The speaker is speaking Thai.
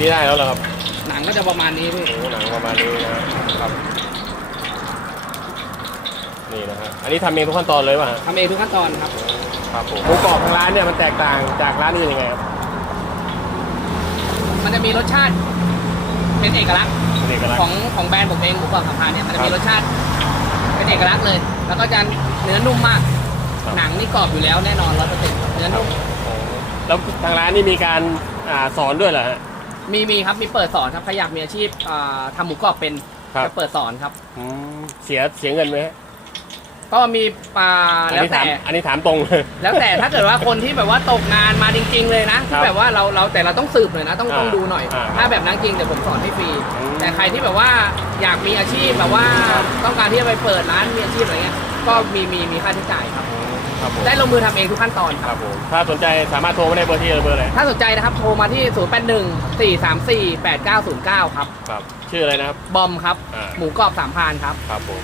นี้ได้แล้วเหรอครับหนังก็จะประมาณนี้พี่ โอ้โหหนังประมาณนี้นะครับ นี่นะฮะอันนี้ทำเองทุกขั้นตอนเลยป่ะฮะทำเองทุกขั้นตอนครับ ครับผมหมูกรอบทางร้านเนี่ยมันแตกต่างจากร้านอื่นยังไงครับมันจะมีรสชาติ เป็นเอกลักษณ์เป็นเอกลักษของณ์ของแบรนด์ผมเองหมูกรอบสะพานเนี่ยมันจะครัมีบรสชาติ เป็นเอกลักษณ์เลย แล้วก็จะเนื้อนุ่มมาก ครับ หนังนี่กรอบอยู่แล้วแน่นอนร้อยเปอร์เซ็นต์เนื้อนุ่ม แล้วทางร้านนี่มีการอ่าสอนด้วยเหรอฮะ มีมีครับมีเปิดสอนครับใครอยากมีอาชีพอ่าทำหมูกรอบเป็นครับ จะเปิดสอนครับ อืมเสียเสียเงินไหมฮะก็มีอ่าอันแล้วนี้แต่ถามอันนี้ถามตรงเลย แล้วแต่ถ้าเกิดว่าคนที่แบบว่าตกงานมาจริง ๆ เลยนะครัที่บแบบว่าเราเราแต่เราต้องสืบหน่อยนะ ต้องอ่าต้องดูหน่อย อ่าถ้าแบบนั้นจริงเดี๋ยวผมสอนให้ฟรีอืมแต่ใครที่แบบว่าอยากมีอาชีพแบบว่าครับ ต้องการที่จะไปเปิดร้านมีอาชีพอะไรเงี้ยก็มีมีมีค่าใช้จ่ายครับ ครับผมได้ลงมือทำเองทุกขั้นตอนคครับรับผมถ้าสนใจสามารถโทรมาได้เบอร์ที่เบอร์อะไรถ้าสนใจนะครับโทรมาที่ 0 8 1 4 3 4 8 9 0 9 ครับ ครับ ชื่ออะไรนะครับ บอมครับ อ่า หมูกรอบสามพรานครับ ครับผม